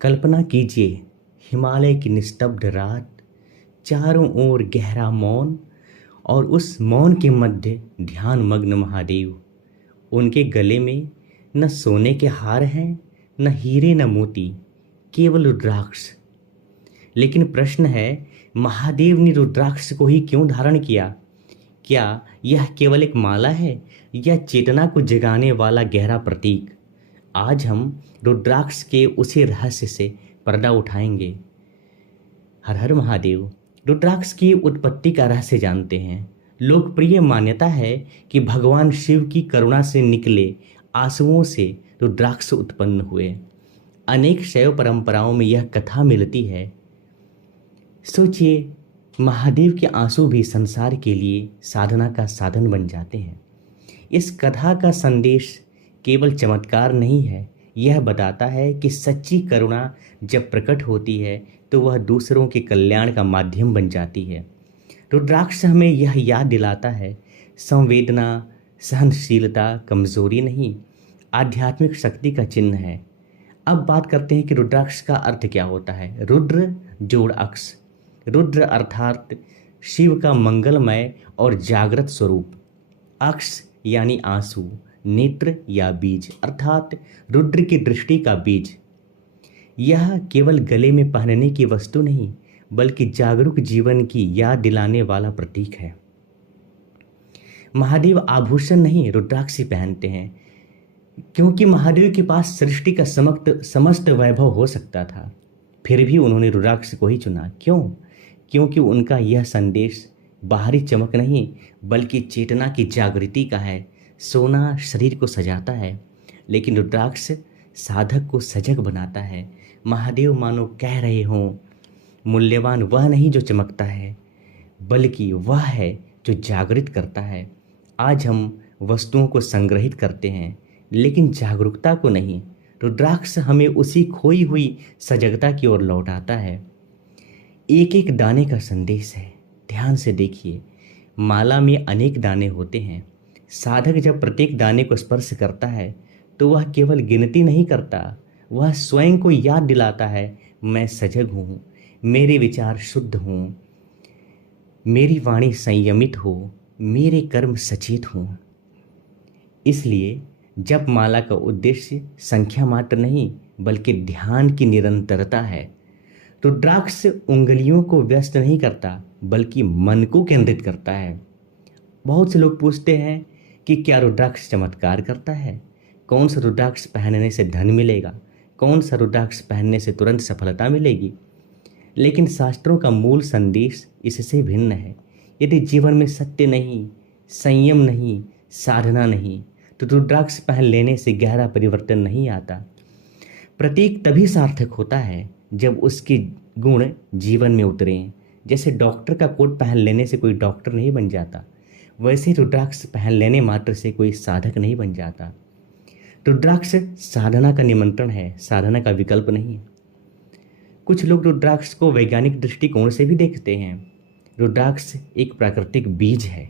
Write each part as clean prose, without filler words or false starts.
कल्पना कीजिए, हिमालय की निस्तब्ध रात, चारों ओर गहरा मौन और उस मौन के मध्य ध्यान मग्न महादेव। उनके गले में न सोने के हार हैं, न हीरे न मोती, केवल रुद्राक्ष। लेकिन प्रश्न है, महादेव ने रुद्राक्ष को ही क्यों धारण किया? क्या यह केवल एक माला है या चेतना को जगाने वाला गहरा प्रतीक? आज हम रुद्राक्ष के उसी रहस्य से पर्दा उठाएंगे। हर हर महादेव। रुद्राक्ष की उत्पत्ति का रहस्य जानते हैं। लोकप्रिय मान्यता है कि भगवान शिव की करुणा से निकले आंसुओं से रुद्राक्ष उत्पन्न हुए। अनेक शैव परंपराओं में यह कथा मिलती है। सोचिए, महादेव के आंसू भी संसार के लिए साधना का साधन बन जाते हैं। इस कथा का संदेश केवल चमत्कार नहीं है, यह बताता है कि सच्ची करुणा जब प्रकट होती है तो वह दूसरों के कल्याण का माध्यम बन जाती है। रुद्राक्ष हमें यह याद दिलाता है, संवेदना, सहनशीलता कमजोरी नहीं, आध्यात्मिक शक्ति का चिन्ह है। अब बात करते हैं कि रुद्राक्ष का अर्थ क्या होता है। रुद्र जोड़ अक्ष। रुद्र अर्थात शिव का मंगलमय और जागृत स्वरूप। अक्ष यानी आंसू। नेत्र या बीज अर्थात रुद्र की दृष्टि का बीज। यह केवल गले में पहनने की वस्तु नहीं, बल्कि जागरूक जीवन की याद दिलाने वाला प्रतीक है। महादेव आभूषण नहीं, रुद्राक्ष पहनते हैं, क्योंकि महादेव के पास सृष्टि का समस्त वैभव हो सकता था, फिर भी उन्होंने रुद्राक्ष को ही चुना। क्यों? क्योंकि उनका यह संदेश बाहरी चमक नहीं, बल्कि चेतना की जागृति का है। सोना शरीर को सजाता है, लेकिन रुद्राक्ष साधक को सजग बनाता है। महादेव मानो कह रहे हों, मूल्यवान वह नहीं जो चमकता है, बल्कि वह है जो जागृत करता है। आज हम वस्तुओं को संग्रहित करते हैं, लेकिन जागरूकता को नहीं। रुद्राक्ष हमें उसी खोई हुई सजगता की ओर लौटाता है। एक एक दाने का संदेश है। ध्यान से देखिए, माला में अनेक दाने होते हैं। साधक जब प्रत्येक दाने को स्पर्श करता है तो वह केवल गिनती नहीं करता, वह स्वयं को याद दिलाता है, मैं सजग हूँ, मेरे विचार शुद्ध हों, मेरी वाणी संयमित हो, मेरे कर्म सचेत हों। इसलिए जप माला का उद्देश्य संख्या मात्र नहीं, बल्कि ध्यान की निरंतरता है। रुद्राक्ष उंगलियों को व्यस्त नहीं करता, बल्कि मन को केंद्रित करता है। बहुत से लोग पूछते हैं कि क्या रुद्राक्ष चमत्कार करता है? कौन सा रुद्राक्ष पहनने से धन मिलेगा? कौन सा रुद्राक्ष पहनने से तुरंत सफलता मिलेगी? लेकिन शास्त्रों का मूल संदेश इससे भिन्न है। यदि जीवन में सत्य नहीं, संयम नहीं, साधना नहीं, तो रुद्राक्ष पहन लेने से गहरा परिवर्तन नहीं आता। प्रतीक तभी सार्थक होता है जब उसके गुण जीवन में उतरें। जैसे डॉक्टर का कोट पहन लेने से कोई डॉक्टर नहीं बन जाता, वैसे रुद्राक्ष पहन लेने मात्र से कोई साधक नहीं बन जाता। रुद्राक्ष साधना का निमंत्रण है, साधना का विकल्प नहीं। कुछ लोग रुद्राक्ष को वैज्ञानिक दृष्टिकोण से भी देखते हैं। रुद्राक्ष एक प्राकृतिक बीज है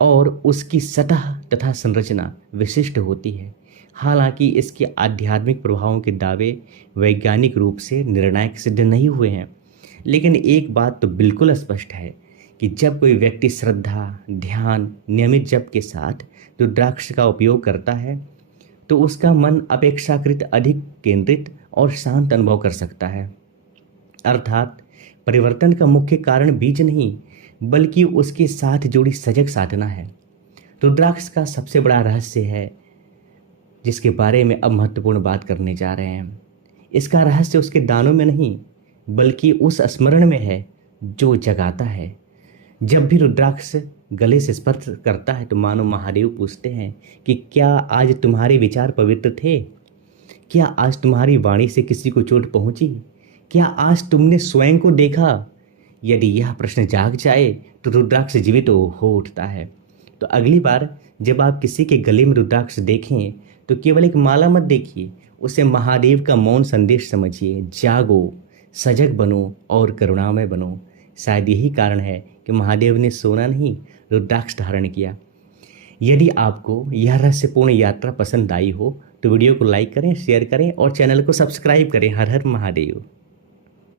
और उसकी सतह तथा संरचना विशिष्ट होती है। हालांकि इसके आध्यात्मिक प्रभावों के दावे वैज्ञानिक रूप से निर्णायक सिद्ध नहीं हुए हैं, लेकिन एक बात तो बिल्कुल स्पष्ट है कि जब कोई व्यक्ति श्रद्धा, ध्यान, नियमित जप के साथ रुद्राक्ष का उपयोग करता है तो उसका मन अपेक्षाकृत अधिक केंद्रित और शांत अनुभव कर सकता है। अर्थात परिवर्तन का मुख्य कारण बीज नहीं, बल्कि उसके साथ जुड़ी सजग साधना है। रुद्राक्ष का सबसे बड़ा रहस्य है, जिसके बारे में अब महत्वपूर्ण बात करने जा रहे हैं। इसका रहस्य उसके दानों में नहीं, बल्कि उस स्मरण में है जो जगाता है। जब भी रुद्राक्ष गले से स्पर्श करता है तो मानो महादेव पूछते हैं कि क्या आज तुम्हारे विचार पवित्र थे? क्या आज तुम्हारी वाणी से किसी को चोट पहुंची? क्या आज तुमने स्वयं को देखा? यदि यह प्रश्न जाग जाए तो रुद्राक्ष जीवित हो उठता है। तो अगली बार जब आप किसी के गले में रुद्राक्ष देखें तो केवल एक माला मत देखिए, उसे महादेव का मौन संदेश समझिए। जागो, सजग बनो और करुणामय बनो। शायद यही कारण है कि महादेव ने सोना नहीं, रुद्राक्ष धारण किया। यदि आपको यह रहस्यपूर्ण यात्रा पसंद आई हो तो वीडियो को लाइक करें, शेयर करें और चैनल को सब्सक्राइब करें। हर हर महादेव।